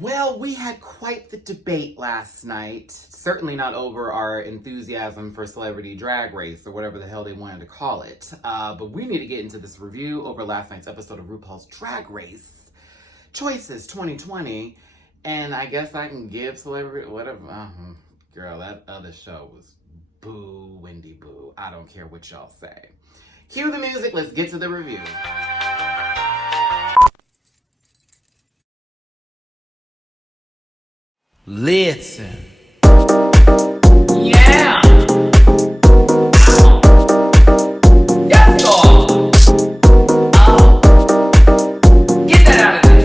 Well, we had quite the debate last night. Certainly not over our enthusiasm for Celebrity Drag Race or whatever the hell they wanted to call it. But we need to get into this review over last night's episode of Rupaul's Drag Race Choices 2020. And I guess I can give Celebrity, whatever. Girl, that other show was boo, Wendy boo. I don't care what y'all say. Cue the music, let's get to the review. Listen. Yeah! Yes, God! Oh. Get that out of there!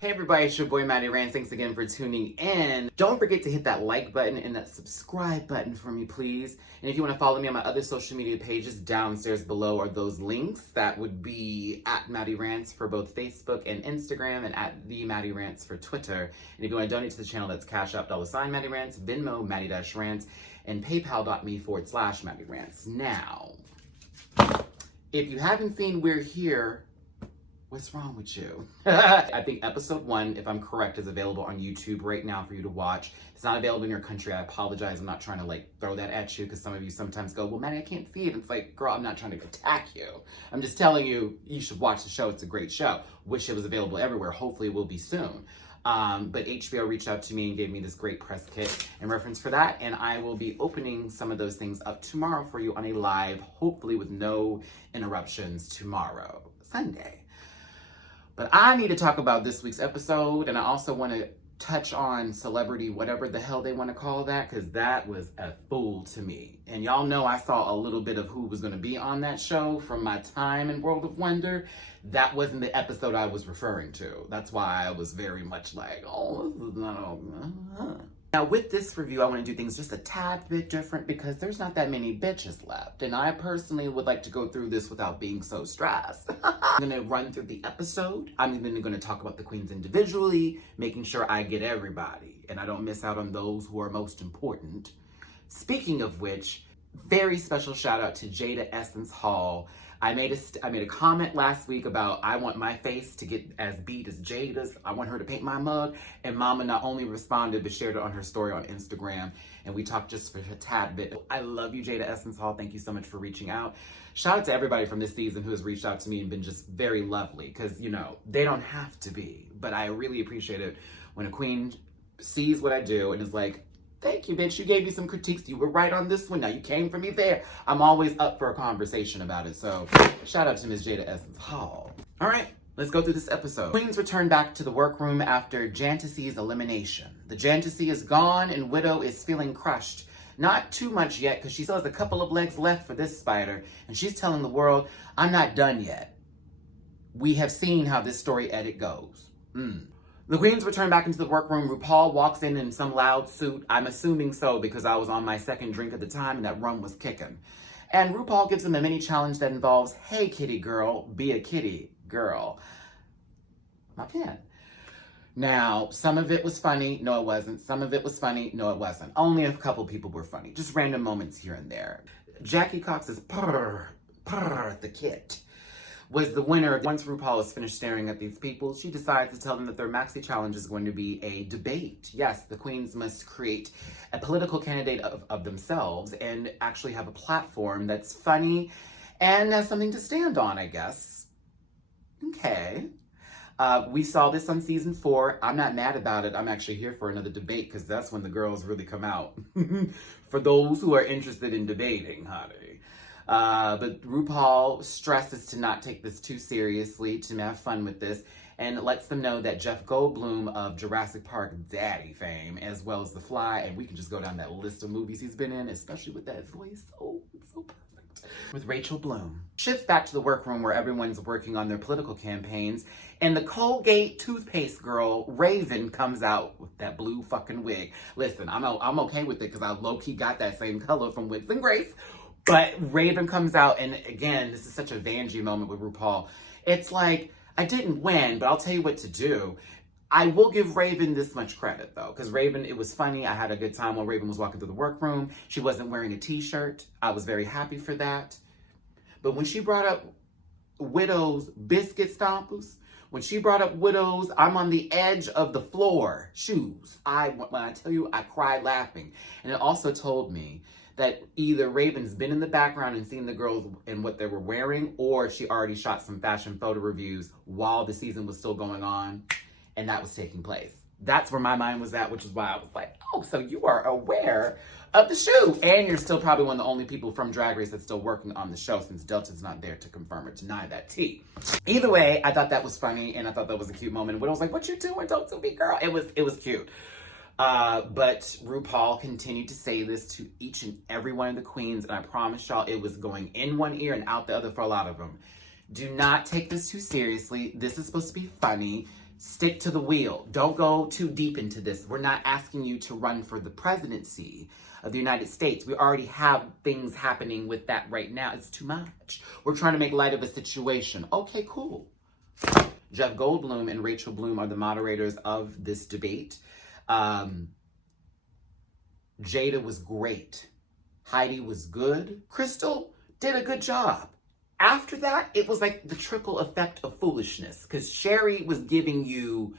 Hey everybody, it's your boy Matty Rants. Thanks again for tuning in. Don't forget to hit that like button and that subscribe button for me, please. And if you want to follow me on my other social media pages, downstairs below are those links. That would be at MattyRants for both Facebook and Instagram, and at the MattyRants for Twitter. And if you want to donate to the channel, that's Cash App $MattyRants, Venmo Matty-Rants, and PayPal.me/MattyRants. Now, if you haven't seen We're Here, what's wrong with you? I think episode 1, if I'm correct, is available on YouTube right now for you to watch. If it's not available in your country, I apologize. I'm not trying to throw that at you, because some of you sometimes go, well, Matty, I can't see it. It's like, girl, I'm not trying to attack you. I'm just telling you, you should watch the show. It's a great show. Wish it was available everywhere. Hopefully it will be soon. But HBO reached out to me and gave me this great press kit in reference for that. And I will be opening some of those things up tomorrow for you on a live, hopefully with no interruptions tomorrow, Sunday. But I need to talk about this week's episode, and I also want to touch on celebrity, whatever the hell they want to call that, because that was a fool to me. And y'all know I saw a little bit of who was going to be on that show from my time in World of Wonder. That wasn't the episode I was referring to. That's why I was very much like, oh, this is not... Now, with this review, I want to do things just a tad bit different because there's not that many bitches left. And I personally would like to go through this without being so stressed. I'm going to run through the episode. I'm even going to talk about the queens individually, making sure I get everybody and I don't miss out on those who are most important. Speaking of which, very special shout out to Jada Essence Hall. I made a comment last week about I want my face to get as beat as Jada's. I want her to paint my mug. And Mama not only responded, but shared it on her story on Instagram. And we talked just for a tad bit. I love you, Jada Essence Hall. Thank you so much for reaching out. Shout out to everybody from this season who has reached out to me and been just very lovely. Because, you know, they don't have to be. But I really appreciate it when a queen sees what I do and is like, thank you, bitch. You gave me some critiques. You were right on this one. Now you came for me there. I'm always up for a conversation about it. So shout out to Ms. Jada Essence Hall. All right, let's go through this episode. Queens return back to the workroom after Jantasy's elimination. The Jantasy is gone and Widow is feeling crushed. Not too much yet because she still has a couple of legs left for this spider. And she's telling the world, I'm not done yet. We have seen how this story edit goes. The queens return back into the workroom. Rupaul walks in some loud suit. I'm assuming so because I was on my second drink at the time and that rum was kicking. And Rupaul gives him a mini challenge that involves, hey kitty girl, be a kitty girl. My pen. Now, some of it was funny. No, it wasn't. Some of it was funny. No, it wasn't. Only a couple people were funny. Just random moments here and there. Jackie Cox's purr, the kit was the winner. Once Rupaul is finished staring at these people, she decides to tell them that their maxi challenge is going to be a debate. Yes, the queens must create a political candidate of themselves and actually have a platform that's funny and has something to stand on, I guess. Okay. We saw this on season 4. I'm not mad about it. I'm actually here for another debate because that's when the girls really come out. For those who are interested in debating, honey. But Rupaul stresses to not take this too seriously, to have fun with this, and lets them know that Jeff Goldblum of Jurassic Park Daddy fame, as well as The Fly, and we can just go down that list of movies he's been in, especially with that voice. Oh, it's so perfect. With Rachel Bloom. Shift back to the workroom where everyone's working on their political campaigns, and the Colgate toothpaste girl, Raven, comes out with that blue fucking wig. Listen, I'm okay with it because I low-key got that same color from Wigs and Grace. But Raven comes out, and again, this is such a Vanjie moment with Rupaul. It's like, I didn't win, but I'll tell you what to do. I will give Raven this much credit, though, because Raven, it was funny. I had a good time while Raven was walking through the workroom. She wasn't wearing a t-shirt. I was very happy for that. But when she brought up Widow's biscuit stompers, when she brought up Widow's, I'm on the edge of the floor, shoes. When I tell you, I cried laughing. And it also told me that either Raven's been in the background and seen the girls and what they were wearing, or she already shot some fashion photo reviews while the season was still going on, and that was taking place. That's where my mind was at, which is why I was like, oh, so you are aware of the shoe. And you're still probably one of the only people from Drag Race that's still working on the show, since Delta's not there to confirm or deny that tea. Either way, I thought that was funny, and I thought that was a cute moment. And Widow was like, what you doing? Don't do me, girl. It was cute. But RuPaul continued to say this to each and every one of the queens, and I promise y'all it was going in one ear and out the other for a lot of them. Do not take this too seriously. This is supposed to be funny. Stick to the wheel. Don't go too deep into this. We're not asking you to run for the presidency of the United States. We already have things happening with that right now. It's too much. We're trying to make light of a situation. Okay, cool. Jeff Goldblum and Rachel Bloom are the moderators of this debate. Jada was great. Heidi was good. Crystal did a good job. After that, it was like the trickle effect of foolishness, because Sherry was giving you,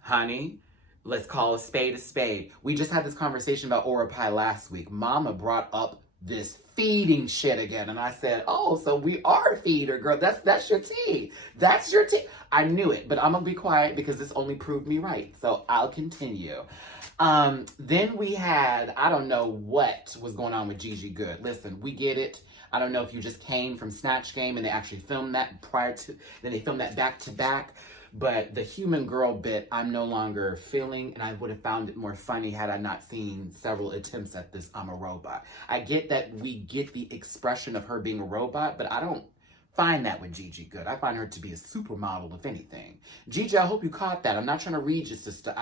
honey, let's call a spade a spade. We just had this conversation about Aura Pie last week. Mama brought up this feeding shit again, and I said, oh, so we are a feeder, girl. That's your tea. That's your tea. I knew it, but I'm gonna be quiet because this only proved me right. So I'll continue. Then we had, I don't know what was going on with Gigi Good. Listen, we get it. I don't know if you just came from Snatch Game and they actually filmed that then they filmed that back to back. But the human girl bit, I'm no longer feeling, and I would have found it more funny had I not seen several attempts at this I'm a robot. I get that we get the expression of her being a robot, but I don't find that with Gigi Good. I find her to be a supermodel, if anything. Gigi, I hope you caught that. I'm not trying to read your sister.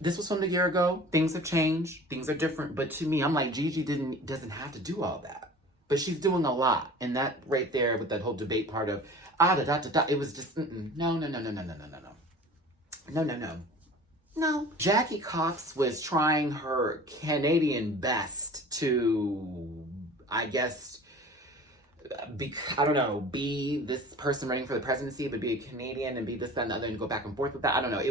This was from a year ago. Things have changed. Things are different. But to me, I'm like, Gigi doesn't have to do all that. But she's doing a lot. And that right there with that whole debate part of, it was just, no. No. Jackie Cox was trying her Canadian best to, I guess, be this person running for the presidency, but be a Canadian and be this, that, and the other, and go back and forth with that. I don't know.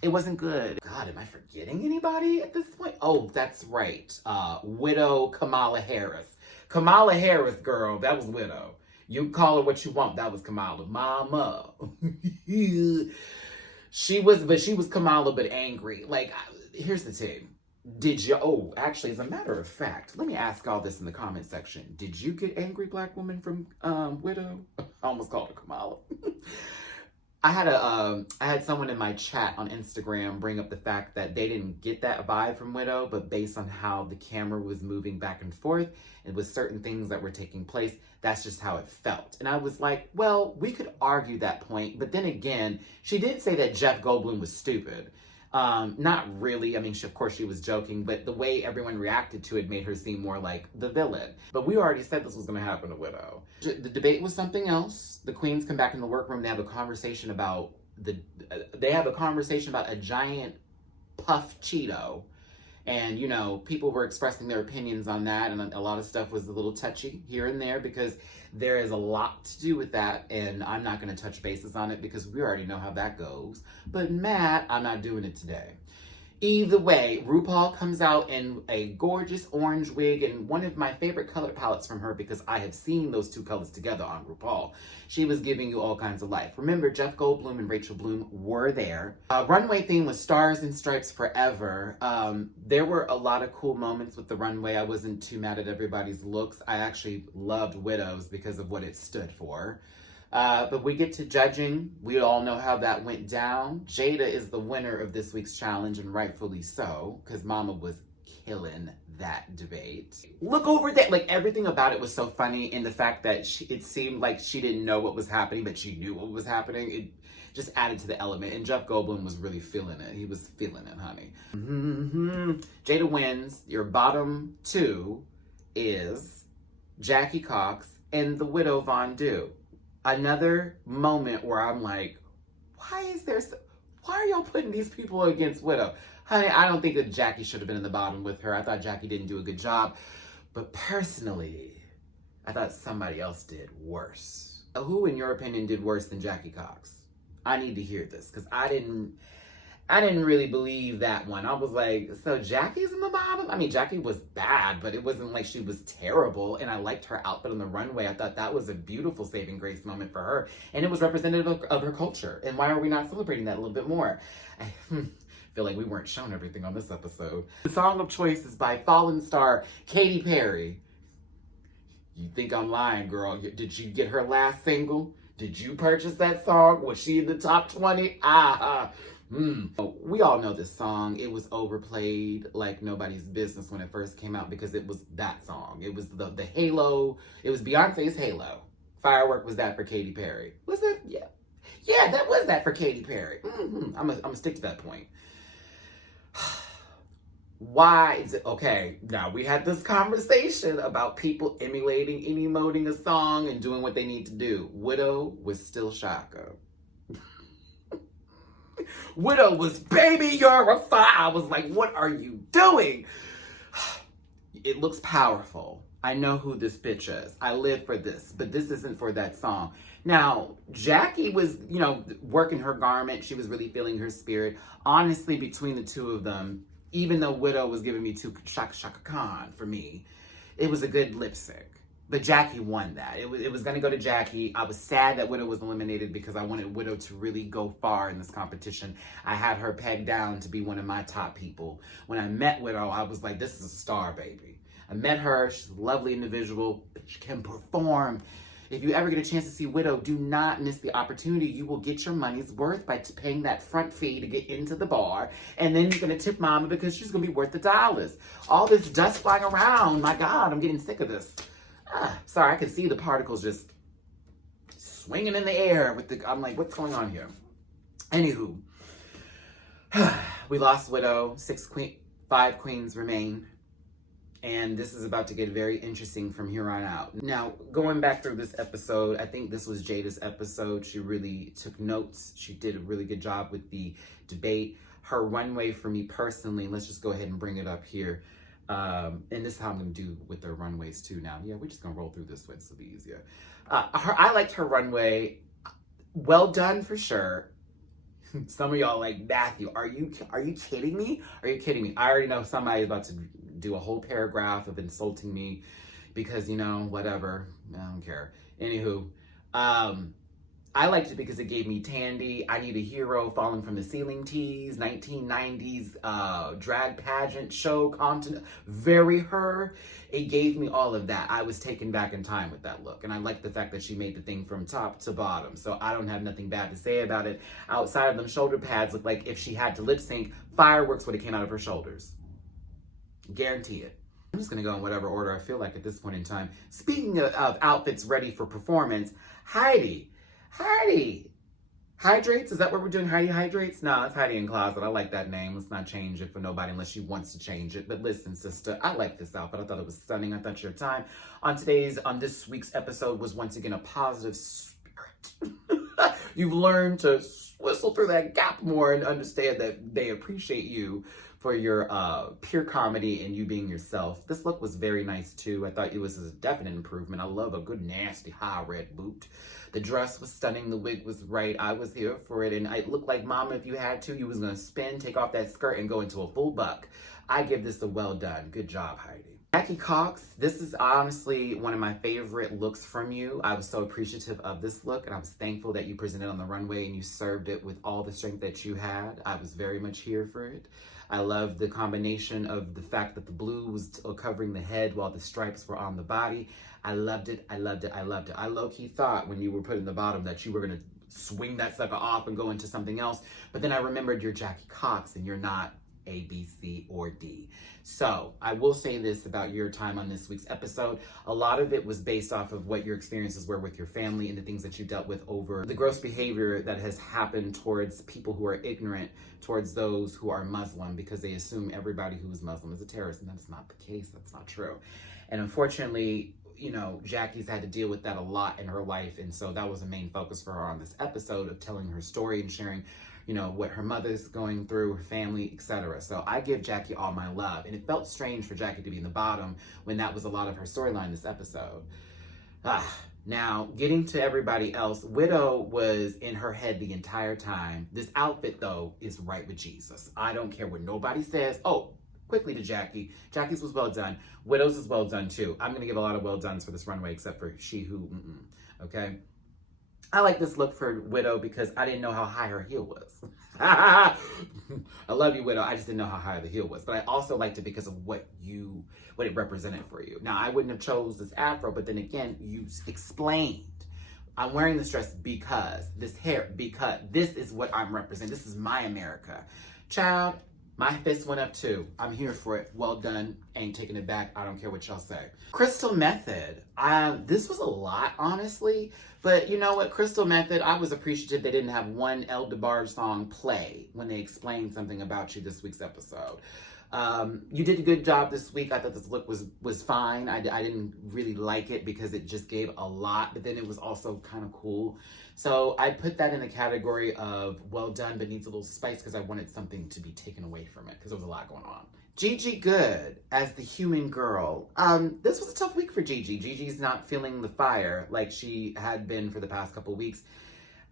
It wasn't good. God, am I forgetting anybody at this point? Oh, that's right. Widow Kamala Harris. Kamala Harris, girl, that was Widow. You call her what you want. That was Kamala. Mama. She was Kamala, but angry. Like, here's the thing. Actually, as a matter of fact, let me ask all this in the comment section. Did you get angry black woman from Widow? I almost called her Kamala. I had someone in my chat on Instagram bring up the fact that they didn't get that vibe from Widow, but based on how the camera was moving back and forth and with certain things that were taking place, that's just how it felt. And I was like, well, we could argue that point, but then again, she did say that Jeff Goldblum was stupid. Not really. I mean, of course she was joking, but the way everyone reacted to it made her seem more like the villain. But we already said this was going to happen to Widow. The debate was something else. The queens come back in the workroom. They have a conversation about a giant puff Cheeto. And, people were expressing their opinions on that. And a lot of stuff was a little touchy here and there because there is a lot to do with that. And I'm not going to touch bases on it because we already know how that goes. But Matt, I'm not doing it today. Either way, RuPaul comes out in a gorgeous orange wig and one of my favorite color palettes from her because I have seen those two colors together on RuPaul. She was giving you all kinds of life. Remember, Jeff Goldblum and Rachel Bloom were there. Runway theme was Stars and Stripes Forever. There were a lot of cool moments with the runway. I wasn't too mad at everybody's looks. I actually loved Widow's because of what it stood for. But we get to judging. We all know how that went down. Jada is the winner of this week's challenge, and rightfully so, because Mama was killing that debate. Look over that. Like, everything about it was so funny in the fact that it seemed like she didn't know what was happening, but she knew what was happening. It just added to the element. And Jeff Goldblum was really feeling it. He was feeling it, honey. Jada wins. Your bottom two is Jackie Cox and the Widow Von Du. Another moment where I'm like, why are y'all putting these people against Widow? Honey, I don't think that Jackie should have been in the bottom with her. I thought Jackie didn't do a good job. But personally, I thought somebody else did worse. Who, in your opinion, did worse than Jackie Cox? I need to hear this, because I didn't really believe that one. I was like, so Jackie's in the bottom? I mean, Jackie was bad, but it wasn't like she was terrible. And I liked her outfit on the runway. I thought that was a beautiful saving grace moment for her. And it was representative of her culture. And why are we not celebrating that a little bit more? I feel like we weren't shown everything on this episode. The song of choice is by fallen star Katy Perry. You think I'm lying, girl. Did you get her last single? Did you purchase that song? Was she in the top 20? We all know this song. It was overplayed like nobody's business when it first came out because it was that song. It was the Halo. It was Beyonce's Halo. Firework was that for Katy Perry. Was it? Yeah. Yeah, that was that for Katy Perry. I'm gonna stick to that point. Why is it okay? Now we had this conversation about people emulating and emoting a song and doing what they need to do. Widow was still Shaka. Widow was, baby, you're a fire. I was like, what are you doing? It looks powerful. I know who this bitch is. I live for this, but this isn't for that song. Now, Jackie was, working her garment. She was really feeling her spirit. Honestly, between the two of them, even though Widow was giving me too Shaka Shaka Khan for me, it was a good lip sync. But Jackie won that. It was going to go to Jackie. I was sad that Widow was eliminated because I wanted Widow to really go far in this competition. I had her pegged down to be one of my top people. When I met Widow, I was like, this is a star, baby. I met her. She's a lovely individual. She can perform. If you ever get a chance to see Widow, do not miss the opportunity. You will get your money's worth by paying that front fee to get into the bar. And then you're going to tip mama because she's going to be worth the dollars. All this dust flying around. My God, I'm getting sick of this. Sorry, I can see the particles just swinging in the air I'm like, what's going on here? Anywho, we lost Widow. 5 queens remain. And this is about to get very interesting from here on out. Now, going back through this episode, I think this was Jada's episode. She really took notes. She did a really good job with the debate. Her runway for me personally, let's just go ahead and bring it up here. And this is how I'm going to do with their runways too now. Yeah, we're just going to roll through this way. This will be easier. I liked her runway. Well done for sure. Some of y'all like, Matthew, are you kidding me? Are you kidding me? I already know somebody's about to do a whole paragraph of insulting me because, whatever. I don't care. Anywho, I liked it because it gave me Tandy, I Need a Hero, Falling from the Ceiling tease, 1990s drag pageant show content, very her. It gave me all of that. I was taken back in time with that look. And I liked the fact that she made the thing from top to bottom. So I don't have nothing bad to say about it. Outside of them shoulder pads, look like if she had to lip sync, fireworks would have came out of her shoulders. Guarantee it. I'm just going to go in whatever order I feel like at this point in time. Speaking of outfits ready for performance, Heidi. Hydrates? Is that what we're doing? Heidi Hydrates? No, it's Heidi in Closet. I like that name. Let's not change it for nobody unless she wants to change it. But listen, sister, I like this outfit. I thought it was stunning. I thought your time on this week's episode was once again a positive spirit. You've learned to whistle through that gap more and understand that they appreciate you for your pure comedy and you being yourself. This look was very nice too. I thought it was a definite improvement. I love a good nasty high red boot. The dress was stunning. The wig was right. I was here for it. And it looked like, mama, if you had to, you was going to spin, take off that skirt and go into a full buck. I give this a well done. Good job, Heidi. Jackie Cox, this is honestly one of my favorite looks from you. I was so appreciative of this look, and I was thankful that you presented on the runway and you served it with all the strength that you had. I was very much here for it. I love the combination of the fact that the blue was covering the head while the stripes were on the body. I loved it. I low-key thought when you were putting the bottom that you were going to swing that sucker off and go into something else. But then I remembered you're Jackie Cox and you're not A, B, C, or D. So I will say this about your time on this week's episode. A lot of it was based off of what your experiences were with your family and the things that you dealt with over the gross behavior that has happened towards people who are ignorant, towards those who are Muslim, because they assume everybody who is Muslim is a terrorist, and that's not the case. That's not true. And unfortunately, you know, Jackie's had to deal with that a lot in her life. And so that was a main focus for her on this episode of telling her story and sharing, you know, what her mother's going through, her family, etc. So I give Jackie all my love. And it felt strange for Jackie to be in the bottom when that was a lot of her storyline this episode. Now, getting to everybody else, Widow was in her head the entire time. This outfit, though, is right with Jesus. I don't care what nobody says. Oh, quickly to Jackie. Jackie's was well done. Widow's is well done, too. I'm going to give a lot of well dones for this runway, except for She Who, okay? I like this look for Widow because I didn't know how high her heel was. I love you, Widow. I just didn't know how high the heel was. But I also liked it because of what it represented for you. Now, I wouldn't have chose this afro, but then again, you explained. I'm wearing this dress because, this hair, because this is what I'm representing. This is my America. Child, my fist went up too. I'm here for it. Well done. Ain't taking it back. I don't care what y'all say. Crystal Method. This was a lot, honestly. But you know what? Crystal Method, I was appreciative they didn't have one El DeBarge song play when they explained something about you this week's episode. You did a good job this week. I thought this look was fine. I didn't really like it because it just gave a lot, but then it was also kind of cool. So I put that in the category of well done, but needs a little spice because I wanted something to be taken away from it because there was a lot going on. Gigi Good as the human girl. This was a tough week for Gigi. Gigi's not feeling the fire like she had been for the past couple weeks.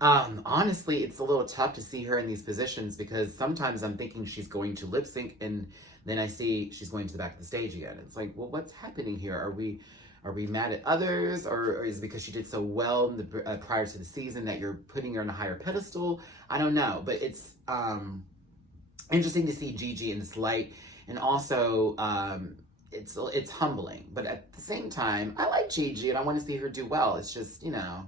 Honestly, it's a little tough to see her in these positions because sometimes I'm thinking she's going to lip sync and then I see she's going to the back of the stage again. It's like, well, what's happening here? Are we mad at others, or is it because she did so well in the, prior to the season that you're putting her on a higher pedestal? I don't know, but it's interesting to see Gigi in this light, and also it's humbling. But at the same time, I like Gigi and I want to see her do well. It's just, you know,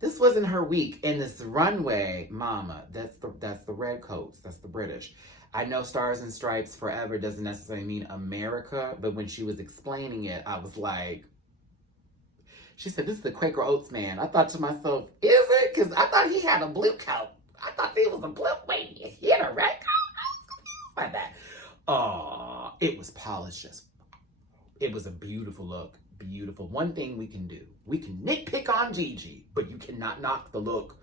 this wasn't her week. In this runway, mama, that's the red coats, that's the British. I know Stars and Stripes forever doesn't necessarily mean America, but when she was explaining it, I was like, she said, this is the Quaker Oats man. I thought to myself, is it? Because I thought he had a blue coat. I thought he was a blue, wait, he had a red coat? I was confused by that. Oh, it was polished. It was a beautiful look. Beautiful. One thing we can do, we can nitpick on Gigi, but you cannot knock the look.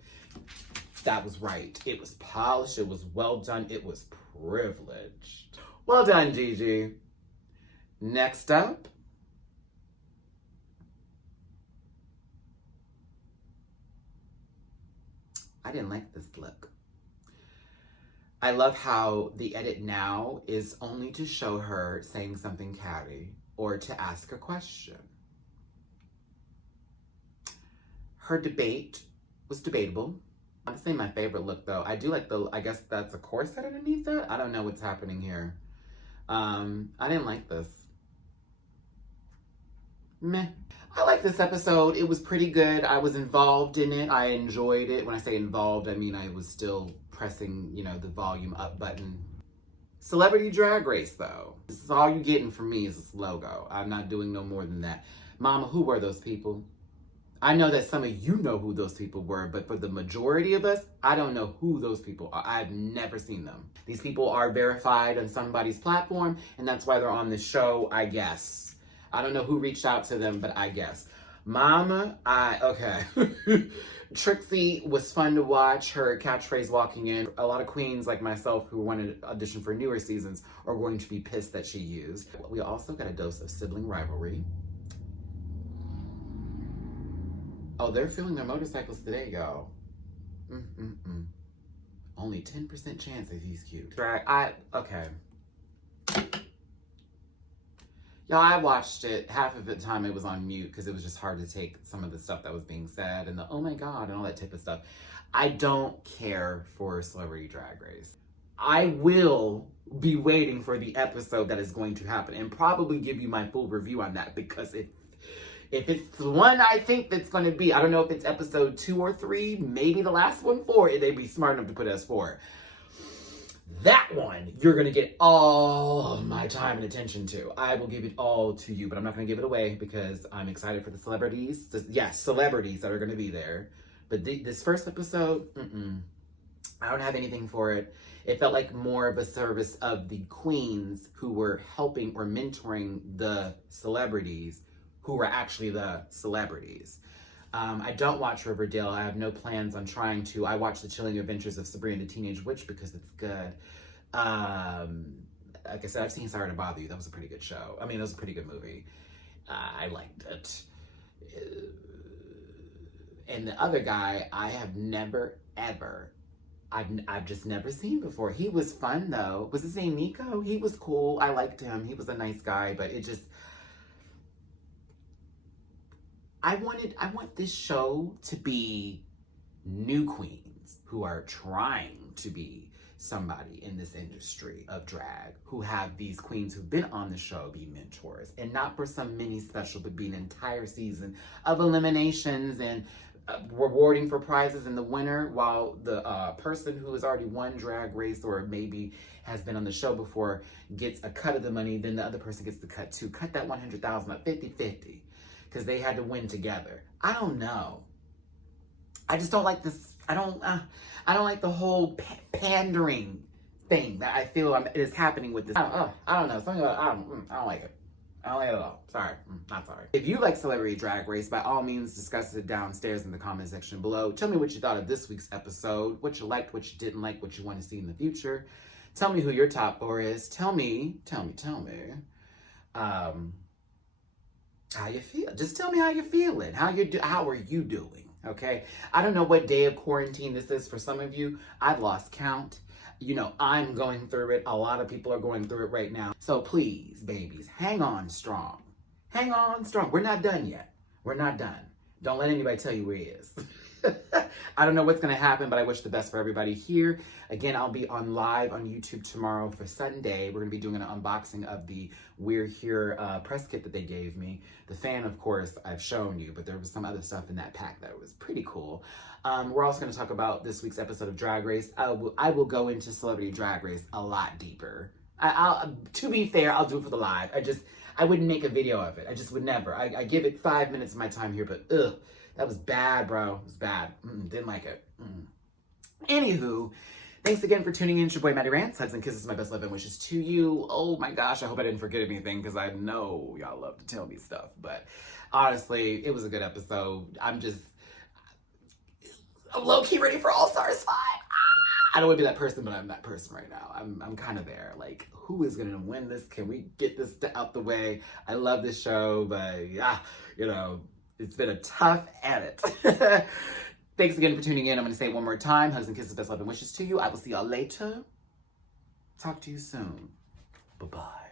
That was right. It was polished. It was well done. It was privileged. Well done, Gigi. Next up, I didn't like this look. I love how the edit now is only to show her saying something catty or to ask a question. Her debate was debatable. Honestly, my favorite look, though. I do like I guess that's a corset underneath it. I don't know what's happening here. I didn't like this. Meh. I like this episode. It was pretty good. I was involved in it. I enjoyed it. When I say involved, I mean I was still pressing, you know, the volume up button. Celebrity Drag Race, though. This is all you're getting from me is this logo. I'm not doing no more than that. Mama, who were those people? I know that some of you know who those people were, but for the majority of us, I don't know who those people are. I've never seen them. These people are verified on somebody's platform, and that's why they're on the show, I guess. I don't know who reached out to them, but I guess. Mama, okay. Trixie was fun to watch. Her catchphrase walking in. A lot of queens like myself who wanted to audition for newer seasons are going to be pissed that she used. We also got a dose of sibling rivalry. Oh, they're filling their motorcycles today, y'all. Only 10% chance that he's cute. Okay. Y'all, I watched it. Half of the time it was on mute because it was just hard to take some of the stuff that was being said and the oh my God and all that type of stuff. I don't care for Celebrity Drag Race. I will be waiting for the episode that is going to happen and probably give you my full review on that, because if it's the one I think that's going to be, I don't know if it's episode 2 or 3, maybe the last one 4, they'd be smart enough to put it as 4. That one, you're going to get all of my time and attention to. I will give it all to you, but I'm not going to give it away because I'm excited for the celebrities. Yes, celebrities that are going to be there. But this first episode, I don't have anything for it. It felt like more of a service of the queens who were helping or mentoring the celebrities who are actually the celebrities. I don't watch Riverdale. I have no plans on trying to. I watch The Chilling Adventures of Sabrina the Teenage Witch because it's good. Like I said, I've seen Sorry to Bother You. That was a pretty good show. I mean, that was a pretty good movie. I liked it. And the other guy, I have never, ever, I've just never seen before. He was fun though. Was his name Nico? He was cool. I liked him. He was a nice guy, but it just, I want this show to be new queens who are trying to be somebody in this industry of drag, who have these queens who've been on the show be mentors, and not for some mini special, but be an entire season of eliminations and rewarding for prizes in the winner, while the person who has already won Drag Race or maybe has been on the show before gets a cut of the money, then the other person gets the cut too. Cut that 100,000 up 50-50 because they had to win together. I don't know. I just don't like this. I don't like the whole pandering thing that I feel is happening with this. I don't know. Something about I don't like it. I don't like it at all. Sorry. Not sorry. If you like Celebrity Drag Race, by all means, discuss it downstairs in the comment section below. Tell me what you thought of this week's episode, what you liked, what you didn't like, what you want to see in the future. Tell me who your top 4 is. Tell me. How you feel. Just tell me how you're feeling. How are you doing? Okay? I don't know what day of quarantine this is for some of you. I've lost count. You know, I'm going through it. A lot of people are going through it right now. So please, babies, hang on strong. Hang on strong. We're not done yet. We're not done. Don't let anybody tell you where he is. I don't know what's going to happen, but I wish the best for everybody here. Again, I'll be on live on YouTube tomorrow for Sunday. We're going to be doing an unboxing of the We're Here press kit that they gave me. The fan, of course, I've shown you, but there was some other stuff in that pack that was pretty cool. We're also going to talk about this week's episode of Drag Race. I will go into Celebrity Drag Race a lot deeper. To be fair, I'll do it for the live. I wouldn't make a video of it. I just would never. I give it 5 minutes of my time here, but that was bad, bro. It was bad. Didn't like it. Anywho, thanks again for tuning in. It's your boy, Matty Rants. Hugs and kisses, my best love and wishes to you. Oh my gosh, I hope I didn't forget anything because I know y'all love to tell me stuff. But honestly, it was a good episode. I'm low-key ready for All Stars 5. I don't want to be that person, but I'm that person right now. I'm kind of there. Like, who is going to win this? Can we get this out the way? I love this show, but you know, it's been a tough edit. Thanks again for tuning in. I'm going to say it one more time. Hugs and kisses, best love and wishes to you. I will see y'all later. Talk to you soon. Bye-bye.